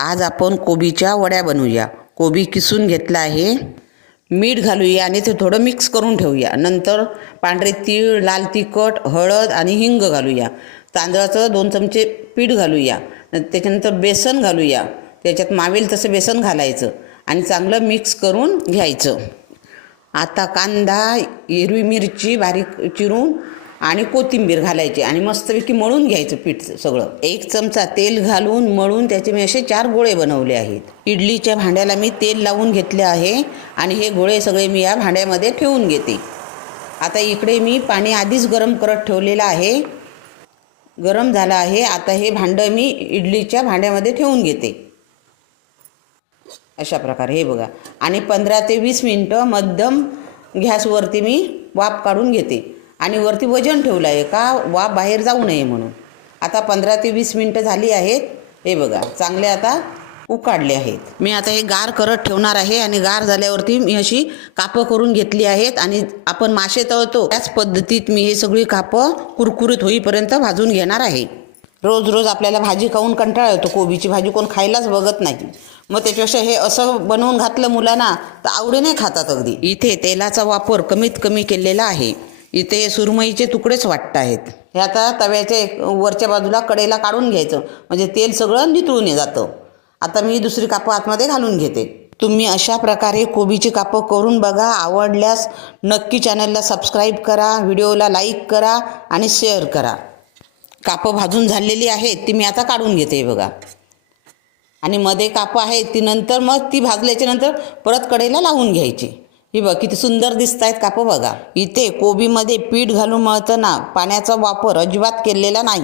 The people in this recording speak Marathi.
आज आपण कोबीच्या वड्या बनवूया। कोबी किसून घेतला आहे, मीठ घालूया आणि ते थोडं मिक्स करून ठेवूया। नंतर पांढरे तीळ, लाल तिखट, हळद आणि हिंग घालूया। तांदळाचं 2 चमचे पीठ घालूया। त्याच्यानंतर बेसन घालूया, त्याच्यात मावेल तसं बेसन घालायचं आणि चांगलं मिक्स करून घ्यायचं। आता कांदा, हिरवी मिरची बारीक चिरून आणि कोथिंबीर घालायची आणि मस्तपैकी मळून घ्यायचं पीठ सगळं। 1 चमचा तेल घालून मळून त्याचे मी असे 4 गोळे बनवले आहेत। इडलीच्या भांड्याला मी तेल लावून घेतले आहे आणि हे गोळे सगळे मी या भांड्यामध्ये ठेवून घेते। आता इकडे मी पाणी आधीच गरम करत ठेवलेलं आहे, गरम झालं आहे। आता हे भांडं मी इडलीच्या भांड्यामध्ये ठेवून घेते अशा प्रकारे। हे बघा, आणि 15 ते 20 मिनिटं मध्यम गॅसवरती मी वाफ काढून घेते आणि वरती वजन ठेवलं आहे का वाफ बाहेर जाऊ नये म्हणून। आता 15 ते 20 मिनिटं झाली आहेत। हे बघा, चांगले आता उकाडले आहेत। मी आता हे गार करत ठेवणार आहे आणि गार झाल्यावरती मी अशी कापं करून घेतली आहेत आणि आपण मासे तळतो त्याच पद्धतीत मी हे सगळी कापं कुरकुरीत होईपर्यंत भाजून घेणार आहे। रोज रोज आपल्याला भाजी खाऊन कंटाळा येतो, कोबीची भाजी कोण खायलाच बघत नाही। मग त्याच्यापेक्षा हे असं बनवून घातलं मुलांना तर आवडीने खातात अगदी। इथे तेलाचा वापर कमीत कमी केलेला आहे। इथे सुरमईचे तुकडेच वाटत आहेत। हे आता तव्याच्या वरच्या बाजूला कडेला काढून घ्यायचं, म्हणजे तेल सगळं नितळून जातं। आता मी दुसरी कापं आतमध्ये घालून घेते। तुम्ही अशा प्रकारे कोबीची कापं करून बघा। आवडल्यास नक्की चॅनलला सबस्क्राईब करा, व्हिडिओला लाईक करा आणि शेअर करा। कापं भाजून झालेली आहेत, ती मी आता काढून घेते बघा। आणि मध्ये कापं आहेत ती नंतर मग ती भाजल्याच्या नंतर परत कडेला लावून घ्यायची। ही बघ किती सुंदर दिसत आहेत कापं बघा। इथे कोबीमध्ये पीठ घालून मळताना पाण्याचा वापर अजिबात केलेला नाही।